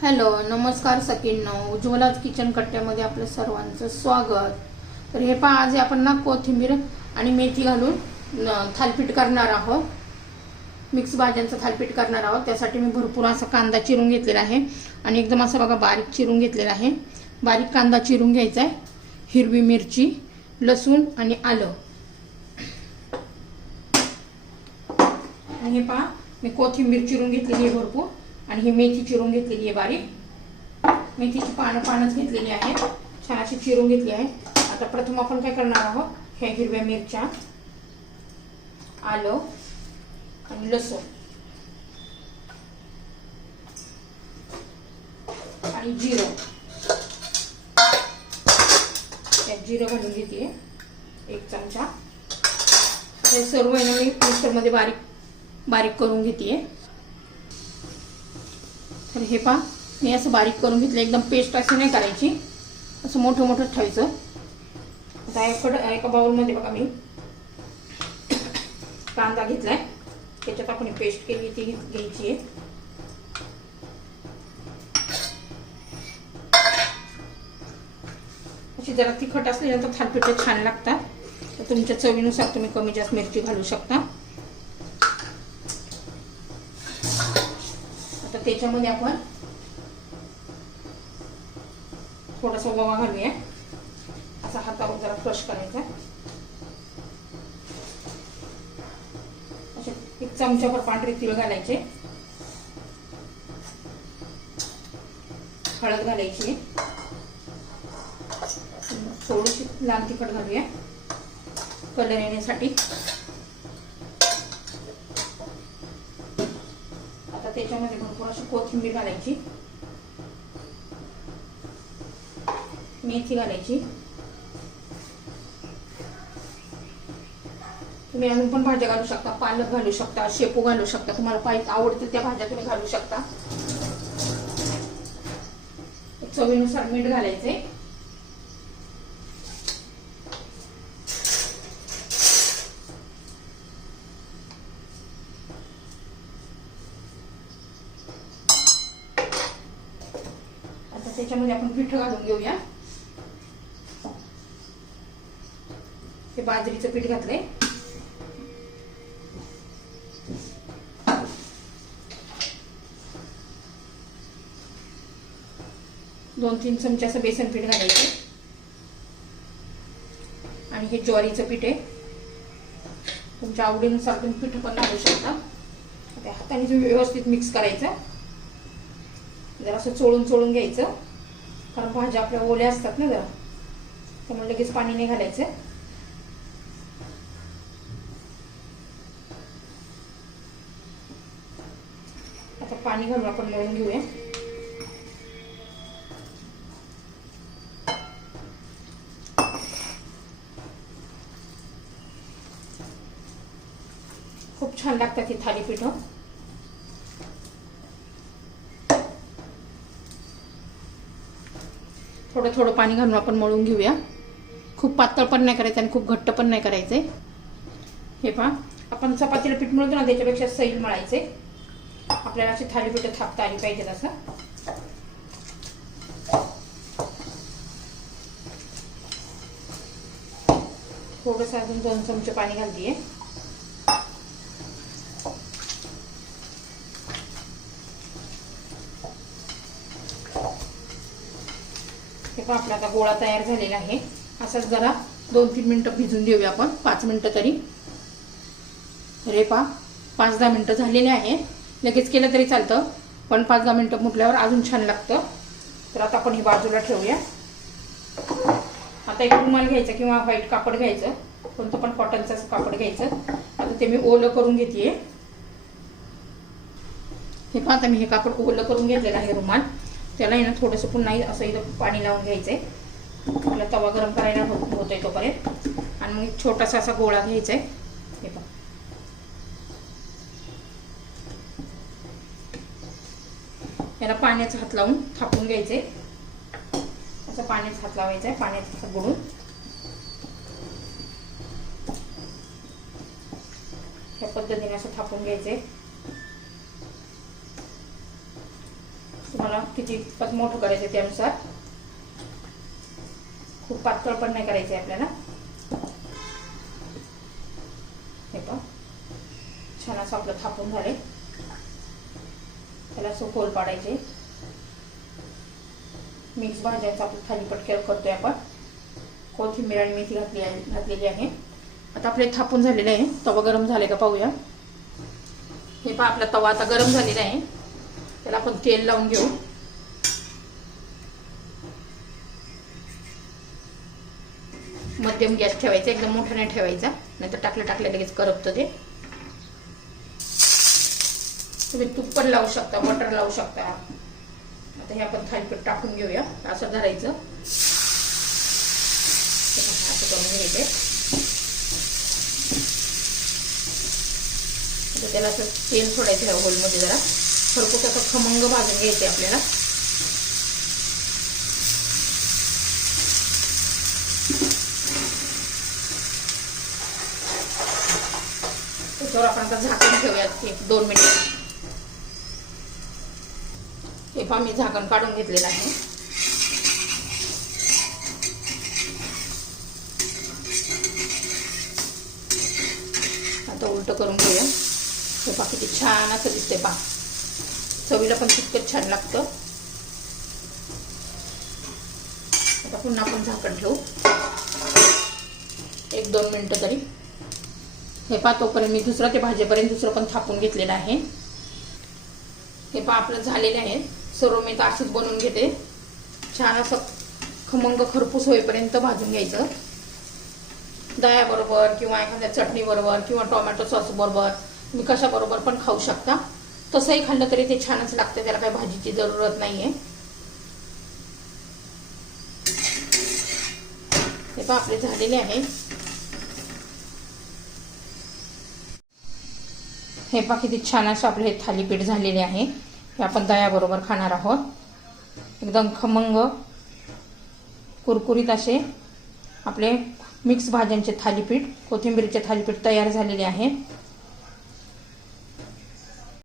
Hello नमस्कार सकिन Ujjwala kitchen कट्ट्यामध्ये आपलं सर्वांचं स्वागत. तर हे पहा आज आपण ना कोथिंबीर आणि मेथी घालून थालपीठ करणार आहोत. मिक्स भाज्यांचं थालपीठ करणार आहोत. त्यासाठी मी भरपूर असा कांदा चिरून घेतलेला आहे. आणि एकदम असं बघा बारीक चिरून घेतलेला आहे. बारीक कांदा चिरून घ्यायचा आहे. हिरवी मिरची लसूण आणि आलं. आणि हे पहा मी कोथिंबीर चिरून घेतलेली आहे भरपूर. आणि ही मेथी चिरून घेतलेली आहे बारीक. मेथीची पानं पानच घेतलेली आहेत. छान अशी चिरून घेतली आहे. आता प्रथम आपण काय करणार आहोत? ह्या हिरव्या मिरच्या आलं आणि लसूण. आणि जिरं. त्यात जिरं घालून घेते. एक चमचा. हे सर्व आहे ना मी मिक्सरमध्ये बारीक बारीक करून घेते. तर हे पहा मी असं बारीक करून घेतलं एकदम पेस्ट अशी नाही करायची. असं मोठं मोठं ठेवायचं. आता एकडं एका बाउलमध्ये बघा मी. कांदा घेतलाय. त्याच्यात आपण पेस्ट केली ती घ्यायची आहे. अशी जरा तिखट असली ना तर थालपिठं छान लागतात. तर तुमच्या चवीनुसार तुम्ही कमी जास्त मिरची घालू शकता. त्याच्यामध्ये आपण थोडासा ओवा घालूया. असा हातावर जरा फ्रश करायचा. असे एक चमच्यावर पांढरे तिळ घालायचे. हळद घालायची. थोडीशी लाल तिखट घालूया. कलर येण्यासाठी. त्याच्यामध्ये भरपूर अशी कोथिंबीर घालायची. मेथी घालायची. तुम्ही अजून पण भाज्या घालू शकता पालक घालू शकता शेपू घालू शकता तुम्हाला पाहिजे आवडतील त्या भाज्या तुम्ही घालू शकता. चवीनुसार मीठ घालायचे त्याच्यामध्ये आपण पिठं घालून घेऊया. हे बाजरीचं पीठ घातलंय. दोन तीन चमचे असं बेसन पीठ घालायचं. आणि हे ज्वारीचं पीठ आहे. तुमच्या आवडीनुसार तुम्ही पीठ पण घालू शकता. त्या हाताने तुम्ही व्यवस्थित मिक्स करायचं. जरा असं चोळून चोळून घ्यायचं. कारण भाज्या आपल्या ओल्या असतात ना जरा. त्यामुळे लगेच पाणी नाही घालायचं. आता पाणी घालून आपण मळून घेऊया. खूप छान लागतात ही थालीपीठं. थोडं थोडं पाणी घालून आपण मळून घेऊया. खूप पातळ पण नाही करायचं आणि खूप घट्ट पण नाही करायचे. हे पहा आपण चपातीला पीठ मळतो ना त्याच्यापेक्षा सैल मळायचे. आपल्याला अशी थालीपीठं थापता आली पाहिजेत असं थोडंसं अजून दोन चमचे पाणी घालतीये. हे आपला आता गोळा तयार झालेला आहे. असंच जरा दोन तीन मिनटं भिजून देऊया आपण. पाच मिनटं तरी. अरे पा पाच दहा मिनटं झालेले आहे. लगेच केलं तरी चालतं. पण पाच दहा मिनटं मुटल्यावर अजून छान लागतं. तर आता आपण ही बाजूला ठेवूया. आता एक रुमाल घ्यायचा किंवा व्हाईट कापड घ्यायचं. कोणतं पण कॉटनचं कापड घ्यायचं. आता ते मी ओलं करून घेते हे पहा आता मी हे कापड ओलं करून घेतलेलं आहे रुमाल. त्याला आहे ना थोडंसं पुन्हा असं इथं पाणी लावून घ्यायचं आहे आपला तवा गरम करायला हो- होत आहे तोपर्यंत. आणि मग छोटासा असा गोळा घ्यायचा आहे हे पहा. याला पाण्याचा हात लावून थापून घ्यायचे असं पाण्याचा हात लावायचा आहे पाण्याचा हात बुडून. ह्या पद्धतीने असं थापून घ्यायचे तुम्हाला किती पत मोठं करायचं त्यानुसार. खूप पातळ पण नाही करायचं आहे आपल्याला. हे पहा. छान असं आपलं थापून झाले त्याला असं होल पाडायचे. मिक्स भाज्यांचा आपलं थालीपट केअर करतोय आपण. कोथिंबीर आणि मेथी घातली आहे घातलेली आहे. आता आपले थापून झालेले आहे. तवा गरम झाले का पाहूया. हे पहा आपला तवा आता गरम झालेला आहे. त्याला आपण तेल लावून घेऊ मध्यम गॅस ठेवायचा एकदम मोठा नाही ठेवायचा नाहीतर टाकलं टाकलं लगेच करपतं ते तुम्ही तूप पण लावू शकता बटर लावू शकता आता हे आपण थालीपीठ टाकून घेऊया असं धरायचं असं करून घ्यायचे त्याला असं तेल सोडायचं ह्या होलमध्ये जरा खरपूस आता खमंग भाजून घ्यायचे आपल्याला. त्याच्यावर आपण आता झाकण ठेवूयात एक दोन मिनिट. हे पहा मी झाकण काढून घेतलेलं आहे. आता उलट करून घेऊया. हे पहा किती छान असं दिसते पहा. चवीला पण तितकंच छान लागतं. आता पुन्हा आपण झाकण ठेवू. एक दोन मिनटं तरी. हे पहा तोपर्यंत मी दुसरं ते भाजीपर्यंत दुसरं पण थापून घेतलेलं आहे. हे पहा आपलं झालेलं आहे. सर्व मी तर अशीच बनवून घेते. छान असं खमंग खरपूस होईपर्यंत भाजून घ्यायचं. दह्याबरोबर किंवा एखाद्या चटणीबरोबर किंवा टोमॅटो सॉस बरोबर तुम्ही कशाबरोबर पण खाऊ शकता. तसंही खाल्लं तरी ते छानच लागतं त्याला काही भाजीची जरूरत नाहीये. हे पण आपले झालेले आहे. हे पहा किती छान असं आपले हे थालीपीठ झालेले आहे. हे आपण दह्याबरोबर खाणार आहोत. एकदम खमंग कुरकुरीत असे आपले मिक्स भाज्यांचे थालीपीठ कोथिंबीरचे थालीपीठ तयार झालेले आहे.